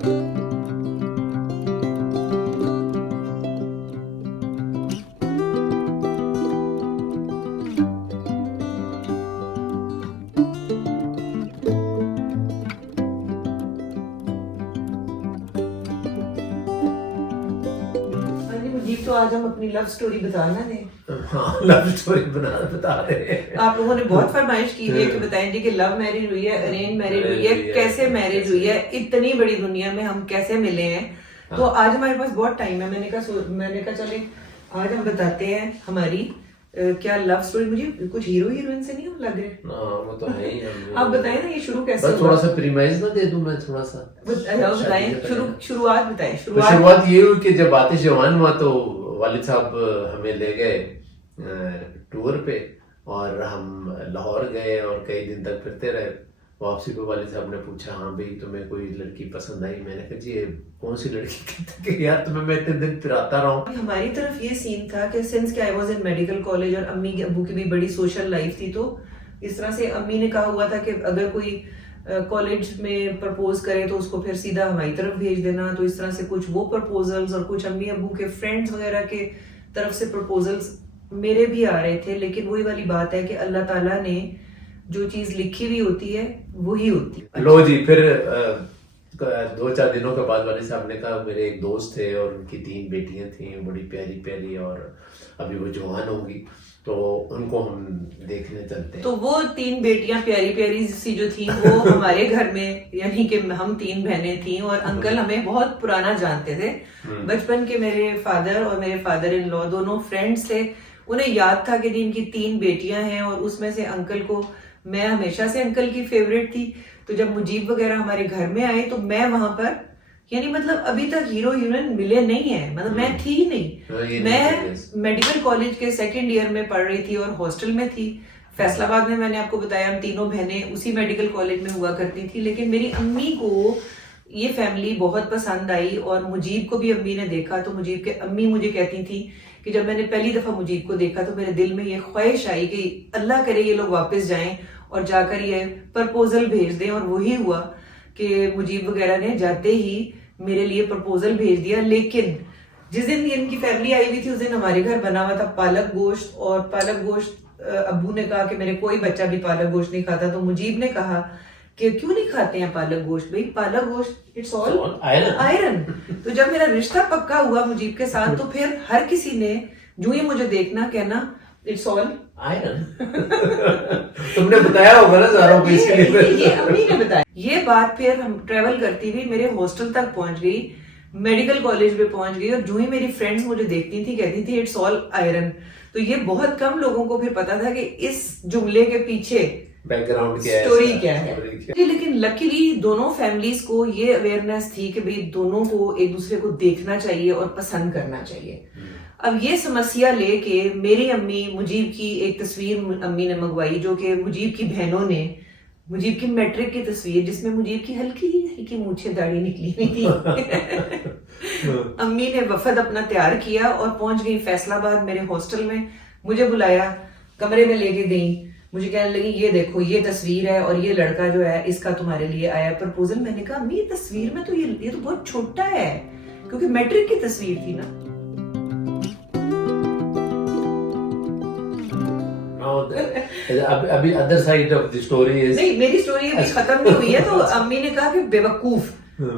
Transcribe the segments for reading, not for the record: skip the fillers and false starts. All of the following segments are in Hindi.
तो आज हम अपनी लव स्टोरी बताना है। हाँ, लव स्टोरी बता रहे हैं। आप लोगों ने बहुत फरमाइश की है कि बताएं जी कि लव मैरिज हुई है, अरेंज मैरिज हुई है, कैसे मैरिज हुई है, इतनी बड़ी दुनिया में हम कैसे मिले हैं। तो आज हमारे पास बहुत टाइम है। मैंने कहा चले आज हम बताते हैं हमारी क्या लव स्टोरी। मुझे कुछ हीरोइन से नहीं हम लग रहे। वो तो है ही। आप बताएं ना ये शुरू कैसे बस थोड़ा सा प्रीमाइज ना दे दूं मैं थोड़ा सा। बताएं शुरुआत बताएं। शुरुआत ये हुई कि जब आतिश जवान हुआ तो वालिद साहब हमें ले गए टूर पे और हम लाहौर गए और कई दिन तक फिरते रहे। वापसी पे वालिद साहब ने पूछा, हाँ भाई तुम्हें कोई लड़की पसंद आई? मैंने कहा जी कौन सी लड़की? कहते कि यार तुम्हें मैं इतने दिन फिराता रहा हूँ। हमारी तरफ ये सीन था कि सिंस के I was in medical college और अम्मी की अब्बू की भी बड़ी सोशल लाइफ थी, तो इस तरह से अम्मी ने कहा हुआ था कि अगर कोई कॉलेज में प्रपोज करे तो उसको फिर सीधा हमारी तरफ भेज देना। तो इस तरह से कुछ वो प्रपोजल्स और कुछ अम्मी अब्बू के फ्रेंड्स वगैरह के तरफ से प्रपोजल्स मेरे भी आ रहे थे। लेकिन वही वाली बात है कि अल्लाह ताला ने जो चीज लिखी हुई होती है वही होती है। लो जी, फिर 2-4 दिनों के बाद वाले साहब ने कहा मेरे एक दोस्त थे और उनकी 3 बेटियां थी, बड़ी प्यारी प्यारी, और अभी वो जवान होंगी तो उनको हम देखने चलते हैं। तो वो 3 बेटियां प्यारी प्यारी सी जो थी वो हमारे घर में, यानी कि हम 3 बहनें थी और अंकल हमें बहुत पुराना जानते थे। बचपन के मेरे फादर और मेरे फादर इन लॉ दोनों फ्रेंड्स थे। उन्हें याद था कि इनकी 3 बेटियां हैं और उसमें से अंकल को, मैं हमेशा से अंकल की फेवरेट थी। तो जब मुजीब वगैरह हमारे घर में आए तो मैं वहां पर, यानी मतलब अभी तक हीरो हीरोइन मिले नहीं है, मतलब मैं थी ही नहीं। मैं मेडिकल कॉलेज के 2nd ईयर में पढ़ रही थी और हॉस्टल में थी फैसलाबाद में। मैंने आपको बताया हम तीनों बहनें उसी मेडिकल कॉलेज में हुआ करती थी। लेकिन मेरी अम्मी को ये फैमिली बहुत पसंद आई और मुजीब को भी अम्मी ने देखा। तो मुजीब के अम्मी मुझे कहती थी कि जब मैंने पहली दफा मुजीब को देखा तो मेरे दिल में ये ख्वाहिश आई कि अल्लाह करे ये लोग वापस जाएं और जाकर ये प्रपोजल भेज दें। और वही हुआ कि मुजीब वगैरह ने जाते ही मेरे लिए प्रपोजल भेज दिया। लेकिन जिस दिन इनकी फैमिली आई हुई थी उस दिन हमारे घर बना हुआ था पालक गोश्त, और पालक गोश्त अब्बू ने कहा कि मेरे कोई बच्चा भी पालक गोश्त नहीं खाता। तो मुजीब ने कहा कि क्यों नहीं खाते हैं पालक गोश्त? भाई पालक गोश्त इट्स ऑल आयरन। तो जब मेरा रिश्ता पक्का हुआ मुजीब के साथ तो फिर हर किसी ने जो ही मुझे देखना कहना इट्स ऑल आयरन। तुमने बताया होगा ना सारों को इसके लिए। ये अम्मी ने बताया। ये बात फिर हम ट्रेवल करती हुई मेरे हॉस्टल तक पहुंच गई, मेडिकल कॉलेज में पहुंच गई, और जो ही मेरी फ्रेंड्स मुझे देखती थी कहती थी इट्स ऑल आयरन। तो ये बहुत कम लोगों को फिर पता था कि इस जुमले के पीछे बैकग्राउंड क्या है, स्टोरी क्या है। लेकिन लकीली दोनों फैमिलीज को ये अवेयरनेस थी कि भाई दोनों को एक दूसरे को देखना चाहिए और पसंद करना चाहिए। अब ये समस्या लेके मेरी अम्मी मुजीब की एक तस्वीर अम्मी ने मंगवाई, जो कि मुजीब की बहनों ने, मुजीब की मैट्रिक की तस्वीर जिसमें मुजीब की हल्की हल्की मूछें दाढ़ी निकली हुई थी। अम्मी ने वफद अपना तैयार किया और पहुंच गई फैसलाबाद मेरे हॉस्टल में। मुझे बुलाया, कमरे में लेके गई, मुझे कहने लगी ये देखो ये तस्वीर है और ये लड़का जो है इसका तुम्हारे लिए आया प्रपोजल। मैंने कहा अम्मी ये तस्वीर में तो ये तो बहुत छोटा है, क्योंकि मैट्रिक की तस्वीर थी ना। अभी other side of the story is, नहीं मेरी स्टोरी अभी खत्म नहीं हुई है। तो अम्मी ने कहा कि बेवकूफ,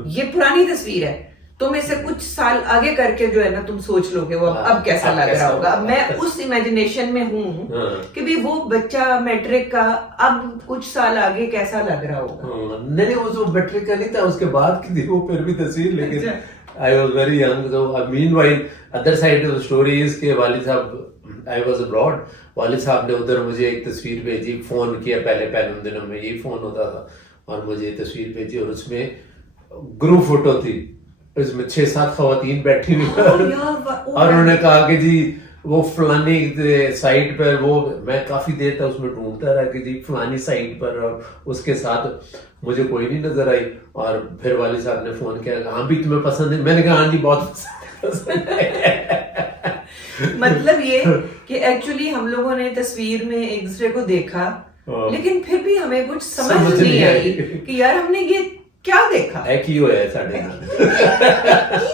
ये पुरानी तस्वीर है, तुम इसे कुछ साल आगे करके जो है ना तुम सोच लोगे वो अब कैसा लग रहा होगा। अब मैं उस इमेजिनेशन में हूँ कि भाई वो बच्चा मैट्रिक का अब कुछ साल आगे कैसा लग रहा होगा। नहीं वो मैट्रिक का नहीं था, उसके बाद की थी वो फिर भी तस्वीर। लेकिन आई वाज वेरी यंग। तो meanwhile other side of the story is के वालिद साहब, आई वाज अब्रॉड, वालिद साहब ने उधर मुझे एक तस्वीर भेजी, फोन किया, पहले उन दिनों में यही फोन होता था, और मुझे ये तस्वीर भेजी और उसमें ग्रुप फोटो थी, इसमें 6-7 खवातीन बैठी हुई और उन्होंने कहा कि जी वो फलानी साइड पर, वो मैं काफी देर तक उसमें ढूंढता रहा कि जी फलानी साइड पर, और उसके साथ मुझे कोई नहीं नजर आई। और फिर वालिद साहब ने फोन किया, हाँ भी तुम्हें पसंद है? मैंने कहा हाँ जी बहुत पसंद है। मतलब ये कि एक्चुअली हम लोगों ने तस्वीर में एक दूसरे को देखा, लेकिन फिर भी हमें कुछ समझ नहीं आई कि यार हमने ये क्या देखा एक ही है साढ़े की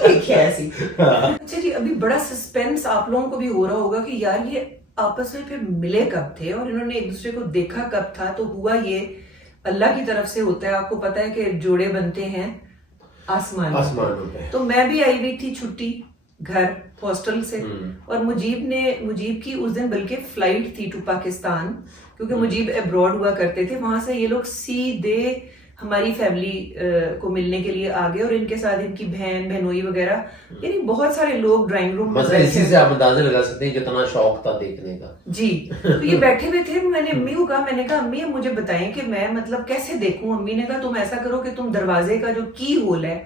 देखी ऐसी। अच्छा जी, अभी बड़ा सस्पेंस आप लोगों को भी हो रहा होगा कि यार ये आपस में फिर मिले कब थे और इन्होंने एक दूसरे को देखा कब था। तो हुआ ये अल्लाह की तरफ से होता है। आपको पता है कि जोड़े बनते हैं आसमानों पे। तो मैं भी आई हुई थी छुट्टी घर हॉस्टल से, और मुजीब की उस दिन बल्कि फ्लाइट थी टू पाकिस्तान, क्योंकि मुजीब अब्रॉड हुआ करते थे। वहां से ये लोग सीधे हमारी फैमिली को मिलने के लिए आ गए, और इनके साथ इनकी बहन बहनोई वगैरह, यानी बहुत सारे लोग ड्राइंग रूम में मतलब इसी से आप अंदाजा लगा सकते हैं कितना शौक था देखने का जी। तो ये बैठे हुए थे, मैंने अम्मी को कहा, मैंने कहा अम्मी मुझे बताएं कि मैं मतलब कैसे देखूं। अम्मी ने कहा तुम ऐसा करो कि तुम दरवाजे का जो की होल है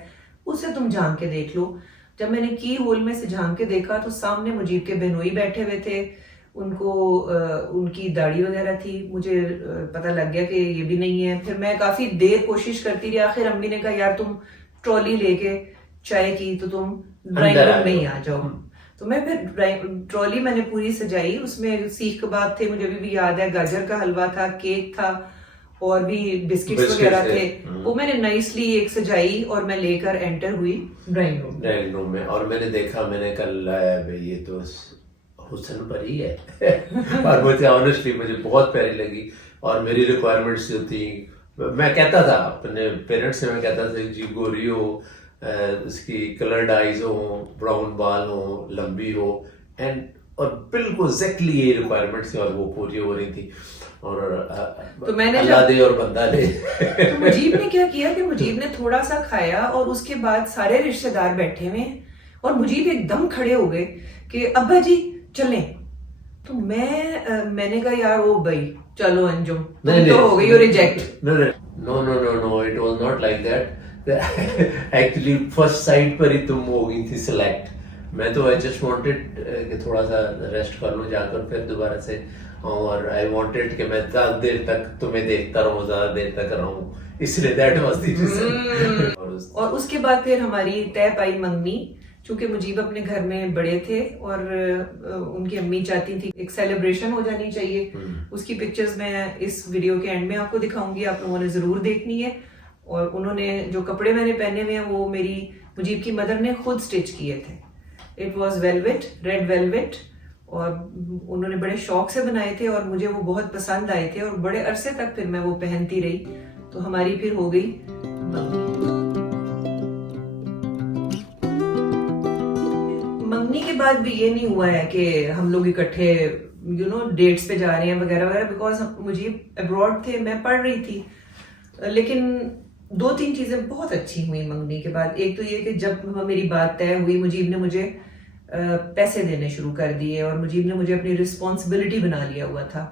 उससे तुम झांक के देख लो। जब मैंने की होल में से झांक के देखा तो सामने मुजीब के बहनोई बैठे हुए थे, उनको उनकी दाढ़ी वगैरह थी। मुझे पता लग गया कि ये भी नहीं है। फिर मैं काफी देर कोशिश करती रही, आखिर अम्मी ने कहा यार तुम ट्रॉली लेके चाय की तो तुम ड्राइंग रूम में ही आ जाओ। तो मैं फिर ट्रॉली मैंने पूरी सजाई, उसमें सीख कबाब थे, मुझे अभी भी याद है, गाजर का हलवा था, केक था और भी बिस्किट्स वगैरह थे। वो मैंने नाइसली एक सजाई और मैं लेकर एंटर हुई ड्राइंग रूम में। और मैंने देखा, मैंने कल ये तो हुस्न पर ही है और मुझे ऑनेस्टली मुझे बहुत प्यारी लगी। और मेरी रिक्वायरमेंट्स जो थी, मैं कहता था अपने पेरेंट्स से, मैं कहता था जी गोरी हो, उसकी कलर्ड आईज हो, ब्राउन बाल हो, लंबी हो, एंड और बिल्कुल एग्जैक्टली ये रिक्वायरमेंट्स थी और वो पूरी हो रही थी। और तो मैंने अल्लाह दे और बंदा दे। तो मुजीब ने क्या किया कि मुजीब ने थोड़ा सा खाया और उसके बाद सारे रिश्तेदार बैठे हुए और मुजीब एकदम खड़े हो गए कि अब्बा जी चलें। तो मैंने कहा यार ओ भाई चलो अंजुम, तुम तो हो गई हो reject. No it was not like that. Actually first side पर ही तुम हो गई थी सिलेक्ट। मैं तो आई जस्ट वांटेड कि थोड़ा सा रेस्ट कर लूं जाकर फिर दोबारा से, और आई वांटेड कि मैं ज्यादा देर तक तुम्हें देखता रहूं, ज्यादा देर तक रहूं, इसलिए दैट वाज द रीजन। और उसके बाद फिर हमारी तय पाई मंगनी, चूंकि मुजीब अपने घर में बड़े थे और उनकी अम्मी चाहती थी एक सेलिब्रेशन हो जानी चाहिए। उसकी पिक्चर्स मैं इस वीडियो के एंड में आपको दिखाऊंगी, आप लोगों ने जरूर देखनी है। और उन्होंने जो कपड़े मैंने पहने हुए हैं वो मेरी मुजीब की मदर ने खुद स्टिच किए थे। It was velvet, red velvet, और उन्होंने बड़े शौक से बनाए थे और मुझे वो बहुत पसंद आए थे और बड़े अरसे तक फिर मैं वो पहनती रही। तो हमारी फिर हो गई मंगनी के बाद भी ये नहीं हुआ है कि हम लोग इकट्ठे डेट्स पे जा रहे हैं वगैरह वगैरह, बिकॉज मुजीब अब्रॉड थे, मैं पढ़ रही थी। लेकिन 2-3 चीजें बहुत अच्छी हुई मंगनी के बाद। एक तो ये कि जब मेरी बात तय हुई, मुजीब ने मुझे पैसे देने शुरू कर दिए और मुजीब ने मुझे अपनी रिस्पॉन्सिबिलिटी बना लिया हुआ था।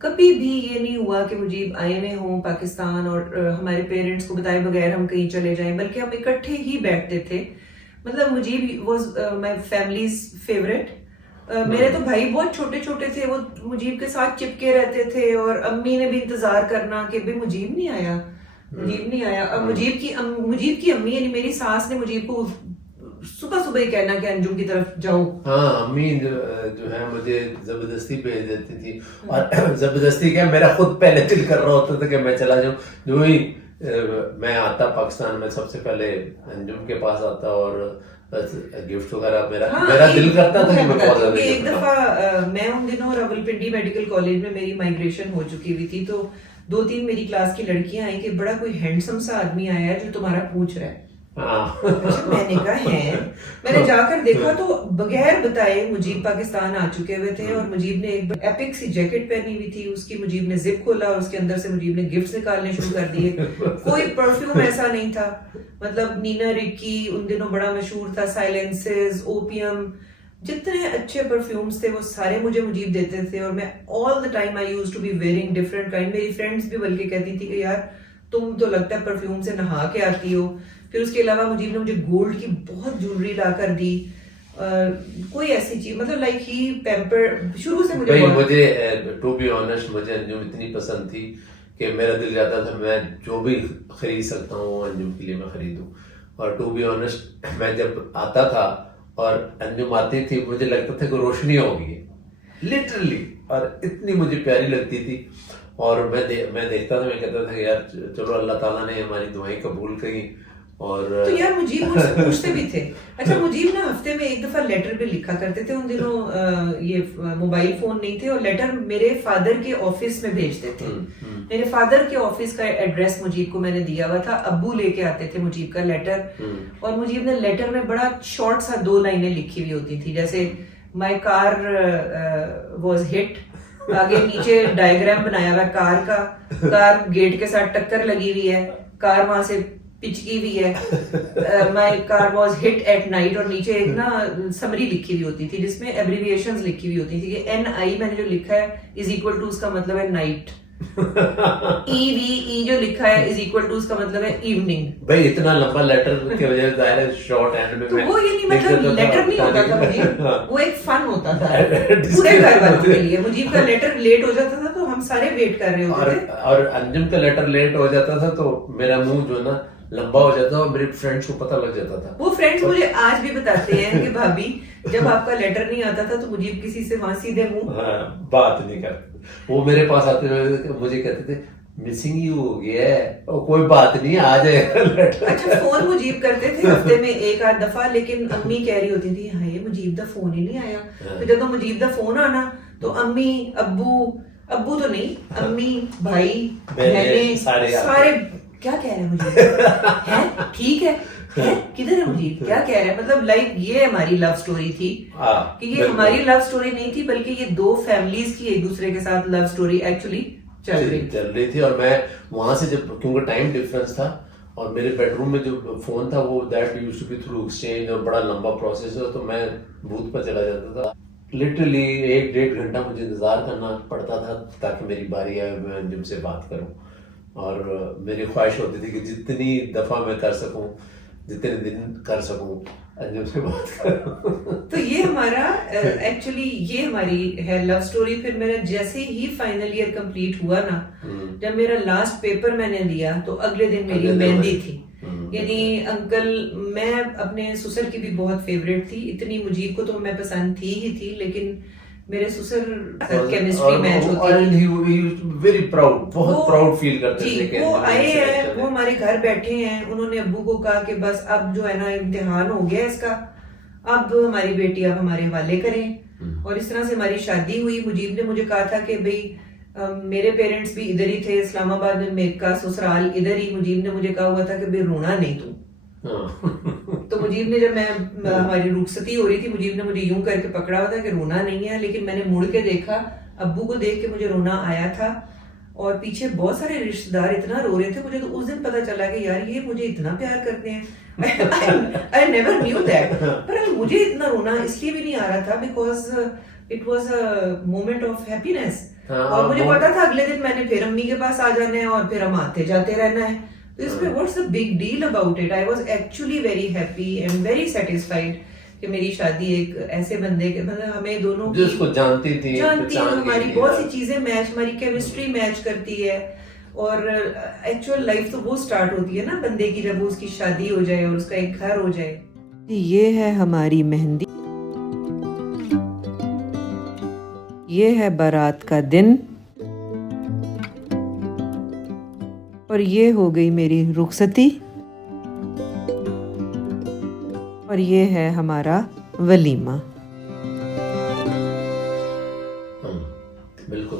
कभी भी ये नहीं हुआ कि मुजीब आए हुए हों पाकिस्तान और हमारे पेरेंट्स को बताए बगैर हम कहीं चले जाएं, बल्कि हम इकट्ठे ही बैठते थे। मतलब Mujib was my family's favourite. मेरे तो भाई बहुत छोटे छोटे थे, वो मुजीब के साथ चिपके रहते थे और अम्मी ने भी इंतजार करना कि भाई मुजीब नहीं आया, मुजीब नहीं आया। अब मुजीब की अम्मी यानी मेरी सास ने मुजीब को सुबह सुबह ही कहना कि अंजुम की तरफ जाऊं। हाँ, अम्मी जो है मुझे जबरदस्ती भेज देती थी, और जबरदस्ती क्या, मेरा खुद पहले दिल कर रहा होता था कि मैं चला जाऊं। जो ही मैं आता पाकिस्तान में, सबसे पहले अंजुम के पास आता और गिफ्ट वगैरह मेरा दिल करता था कि मैं बहुत ज्यादा। एक दफा मैं उन दिनों रावलपिंडी मेडिकल कॉलेज में मेरी माइग्रेशन हो चुकी हुई थी, तो 2-3 मेरी क्लास की लड़कियां आई कि बड़ा कोई हैंडसम सा आदमी आया है जो तुम्हारा पूछ रहा है। मैंने कहा है, मैंने जाकर देखा तो बगैर बताए मुजीब पाकिस्तान आ चुके हुए थे और मुजीब ने एक एपिक सी जैकेट पहनी हुई थी। उसकी मुजीब ने जिप खोला और उसके अंदर से मुजीब ने गिफ्ट्स निकालने शुरू कर दिए। कोई परफ्यूम ऐसा नहीं था, मतलब नीना रिकी उन दिनों बड़ा मशहूर था, साइलेंसेस, ओपियम, जितने अच्छे परफ्यूम्स थे वो सारे मुझे मुजीब देते थे। और मैं all the time I used to be wearing different kind. मेरी फ्रेंड्स भी बल्कि कहती थी कि यार तुम तो लगता है परफ्यूम से नहा के आती हो। फिर उसके अलावा मुजीब ने मुझे गोल्ड की बहुत ज्वेलरी ला कर दी। कोई ऐसी चीज, मतलब लाइक ही पैम्पर शुरू से मुझे टू बी ऑनेस्ट मुझे अंजुम इतनी पसंद थी कि मेरा दिल जाता था मैं जो भी खरीद सकता हूँ अंजुम के लिए मैं खरीदूं। और टू बी ऑनेस्ट मैं जब आता था और अंजुम आती थी, मुझे लगता था कि रोशनी होगी लिटरली, और इतनी मुझे प्यारी लगती थी। और मैं देखता था, मैं कहता था कि यार चलो अल्लाह ताला ने हमारी दुआएं कबूल करी। और तो यार मुजीब मुझसे पूछते भी थे। अच्छा, मुजीब ना हफ्ते में एक दफा लेटर भी लिखा करते थे। उन दिनों ये मोबाइल फोन नहीं थे, और लेटर मेरे फादर के ऑफिस में भेजते थे। मेरे फादर के ऑफिस का एड्रेस मुजीब को मैंने दिया हुआ था। अब्बू लेके आते थे मुजीब का लेटर, और मुजीब ने लेटर में बड़ा शॉर्ट सा 2 लाइनें लिखी हुई होती थी, जैसे माई कार वॉज हिट, आगे नीचे डायग्राम बनाया हुआ कार का, कार गेट के साथ टक्कर लगी हुई है, कार वहां से पिचकी हुई है, my car was hit at night, और नीचे एक ना समरी लिखी हुई होती थी जिसमें एब्रीविएशंस लिखी हुई होती थी कि NI मैंने जो लिखा है इज इक्वल टू, उसका मतलब है नाइट। EVE जो लिखा है इज इक्वल टू, उसका मतलब है इवनिंग। भाई इतना लंबा लेटर के वजह से शॉर्ट हैंड में, तो वो ये नहीं मतलब लेटर नहीं होता था मुजीब, वो एक फन होता था पूरे घर वालों के लिए। मुजीब का लेटर लेट हो जाता था तो हम सारे वेट कर रहे होते थे, और अंजुम का लेटर लेट हो जाता था तो मेरा मुंह जो ना लंबा हो जाता और मेरे फ्रेंड्स को पता लग जाता था। वो फ्रेंड्स मुझे आज भी बताते हैं कि भाभी जब आपका लेटर नहीं आता था तो मुझे किसी से वहां सीधे मुंह बात नहीं करते। वो मेरे पास आते हुए मुझे कहते थे मिसिंग यू हो गया है, और कोई बात नहीं आ जाएगा लेटर। अच्छा, फोन मुजीब करते थे हफ्ते में 1-8 दफा, लेकिन अम्मी कह रही होती थी हाँ ये मुजीब दा फोन ही नहीं आया। तो जब मुजीब दा फोन आना तो अम्मी अब्बू तो नहीं, अम्मी भाई बहने सारे क्या कह रहे हैं मुजीब, है ठीक है किधर है मुजीब, क्या कह रहे हैं। मतलब लाइक ये हमारी लव स्टोरी थी कि ये हमारी लव स्टोरी नहीं थी, बल्कि ये 2 फैमिलीज की एक दूसरे के साथ लव स्टोरी एक्चुअली चल रही थी। और मैं वहां से जब, क्योंकि टाइम डिफरेंस था और मेरे बेडरूम में जो फोन था वो that used to be through exchange, और बड़ा लंबा प्रोसेस है, तो मैं बूथ पर चला जाता था। लिटरली 1-1.5 घंटा मुझे इंतजार करना पड़ता था ताकि मेरी बारी आए, मैं अंजुम से बात करूं। और मेरी ख्वाहिश होती थी कि जितनी दफा मैं कर सकूं, जितने दिन कर सकूं, अंजुम से बात करूं। तो ये हमारा एक्चुअली ये हमारी है लव स्टोरी। फिर मेरा जैसे ही फाइनल ईयर कंप्लीट हुआ ना, जब मेरा लास्ट पेपर मैंने दिया तो अगले दिन मेरी मेहंदी थी। यानी अंकल, मैं अपने ससुर की भी बहुत फेवरेट थी, इतनी मुजीब को तो मैं पसंद थी ही थी, लेकिन मेरे ससुर केमिस्ट्री मैच होती थी। वेरी प्राउड, बहुत प्राउड फील करते थे। वो आए हैं, वो हमारे घर बैठे हैं, उन्होंने अब्बू को कहा कि बस अब जो है ना इम्तिहान हो गया इसका, अब हमारी बेटी अब हमारे हवाले करें। और इस तरह से हमारी शादी हुई। मुजीब ने मुझे कहा था कि भाई मेरे पेरेंट्स भी इधर ही थे इस्लामाबाद में, मेरा ससुराल इधर ही। मुजीब ने मुझे कहा हुआ था कि भाई रोना नहीं तू। तो मुजीब ने, जब मैं हमारी रुखसती हो रही थी, मुजीब ने मुझे यूं करके पकड़ा हुआ था कि रोना नहीं है, लेकिन मैंने मुड़ के देखा, अब्बू को देख के मुझे रोना आया था। और पीछे बहुत सारे रिश्तेदार इतना रो रहे थे। मुझे तो उस दिन पता चला कि यार ये मुझे इतना प्यार करते हैं। I never knew that। पर मुझे इतना रोना इसलिए भी नहीं आ रहा था because it was a moment of happiness. और मुझे पता था अगले दिन मैंने फिर अम्मी के पास आ जाना है और फिर हम आते जाते रहना है। तो इसमें what's the big deal about it. I was actually very happy and very satisfied कि मेरी शादी एक ऐसे बंदे के, मतलब हमें दोनों जो उसको जानती थी, हमारी बहुत सी चीजें मैच, हमारी केमिस्ट्री मैच करती है। और एक्चुअल लाइफ तो वो स्टार्ट होती है ना बंदे की जब उसकी शादी हो जाए और उसका एक घर हो जाए। ये है हमारी मेहंदी, ये है बारात का दिन, और ये हो गई मेरी रुखसती, और ये है हमारा वलीमा। बिल्कुल।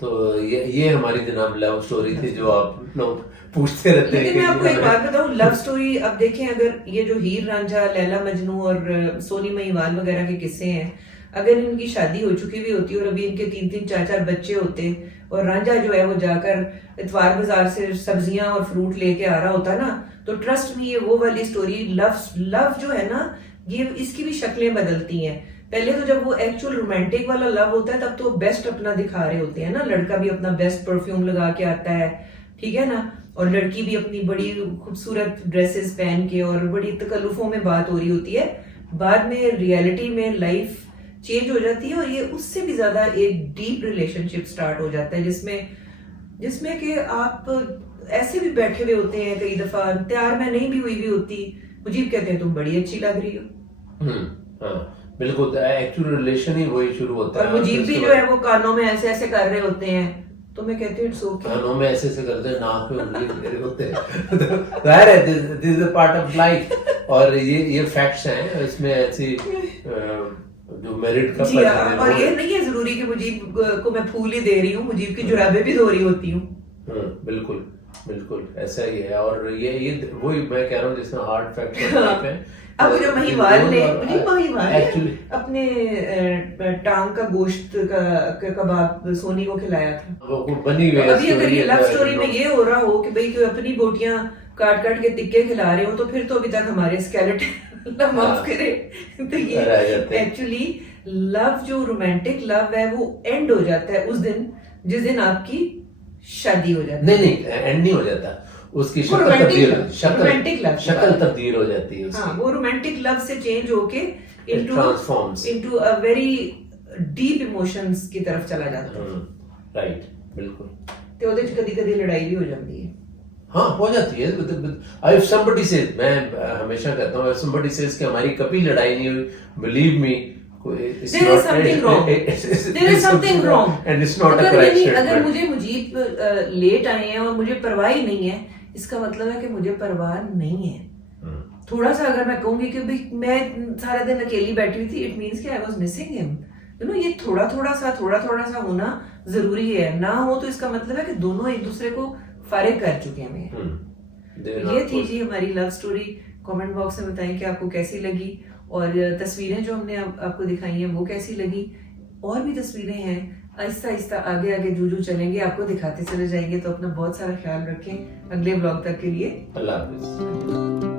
तो ये हमारी जनाब लव स्टोरी थी जो आप लोग पूछते रहते हैं। लेकिन मैं आपको एक बात बताऊं, लव स्टोरी अब देखें, अगर ये जो हीर रांझा, लैला मजनू और सोनी महिवाल वगैरह के किस्से हैं, अगर इनकी शादी हो चुकी भी होती और अभी इनके 3-3 4-4 बच्चे होते और रांझा जो है वो जाकर इतवार बाजार से सब्जियां और फ्रूट लेके आ रहा होता ना, तो ट्रस्ट में ये वो वाली स्टोरी लव जो है ना, ये इसकी भी शक्लें बदलती हैं। पहले तो जब वो एक्चुअल रोमांटिक वाला लव होता है तब तो बेस्ट अपना दिखा रहे होते हैं ना, लड़का भी अपना बेस्ट परफ्यूम लगा के आता है, ठीक है ना, और लड़की भी अपनी बड़ी खूबसूरत ड्रेसेस पहन के, और बड़ी तकल्लुफों में बात हो रही होती है। बाद में रियलिटी में लाइफ चेंज हो जाती है और ये उससे भी ज्यादा एक डीप रिलेशनशिप स्टार्ट हो जाता है, जिसमें कि आप ऐसे भी बैठे हुए होते हैं, कई दफा तैयार मैं नहीं भी हुई भी होती, मुजीब कहते हैं तुम बड़ी अच्छी लग रही हो। बिल्कुल, एक्चुअल रिलेशन ही वही शुरू होता है। और मुजीब भी जो है वो कानों में ऐसे ऐसे कर रहे होते हैं, तो मैं कहती हूँ इट्स ओके। कानों में ऐसे ऐसे करते हैं, नाक पे उंगली फेरे होते हैं। तो जाहिर है this is a part of life, और ये फैक्ट्स हैं। इसमें ऐसी जो मैरिड जी कपल हाँ, और ये नहीं है जरूरी कि मुजीब को मैं फूल ही दे रही हूँ, मुजीब की जुराबें भी धो रही होती हूँ। बिल्कुल बिल्कुल ऐसा ही है। और ये वही मैं कह रहा हूँ जिसमें हार्ड फैक्ट है। अब जो महिवाल ने एक्चुअली अपने टांग का गोश्त का कबाब सोनी को खिलाया था। वो बनी हुई अभी अगर ये लव स्टोरी में ये हो रहा हो कि भाई कोई अपनी बोटियां काट काट के तिक्के खिला रहे हो, तो फिर तो अभी तक हमारे स्केलेटन माफ करे। तो ये एक्चुअली लव जो रोमांटिक लव है वो एंड हो जाता है उस दिन जिस दिन आपकी शादी हो जाती है। नहीं एंड नहीं हो जाता, उसकी शक्ल तब्दील हो जाती है उसकी। हाँ, वो रोमांटिक लव से चेंज होके transforms into a very deep emotions की तरफ चला जाता है। राइट, बिल्कुल। तो ਉਹਦੇ ਚ कभी लड़ाई भी हो जाती है। हाँ, हो जाती है। If somebody says, मैं हमेशा कहता हूँ, if somebody says कि हमारी कभी लड़ाई नहीं हुई, believe me, there is something wrong. There is something wrong. And it's not a correct statement. अगर मुझे मुजीब लेट आए हैं और मुझे परवाह ही नहीं है, इसका मतलब है कि मुझे परवाह नहीं है। थोड़ा सा अगर मैं कहूंगी कि भाई मैं सारा दिन अकेली बैठी हुई थी, इट मीन्स कि I was missing him. You know, ये थोड़ा थोड़ा सा होना जरूरी है। ना हो तो इसका मतलब है कि दोनों एक दूसरे को फारिग कर चुके हैं। ये थी जी हमारी लव स्टोरी। कमेंट बॉक्स में बताएं कि आपको कैसी लगी, और तस्वीरें जो हमने आपको दिखाई हैं वो कैसी लगी। और भी तस्वीरें हैं, आहिस्ता आहिस्ता आगे आगे जू चलेंगे, आपको दिखाते चले जाएंगे। तो अपना बहुत सारा ख्याल रखें। अगले ब्लॉग तक के लिए अल्लाह हाफिज।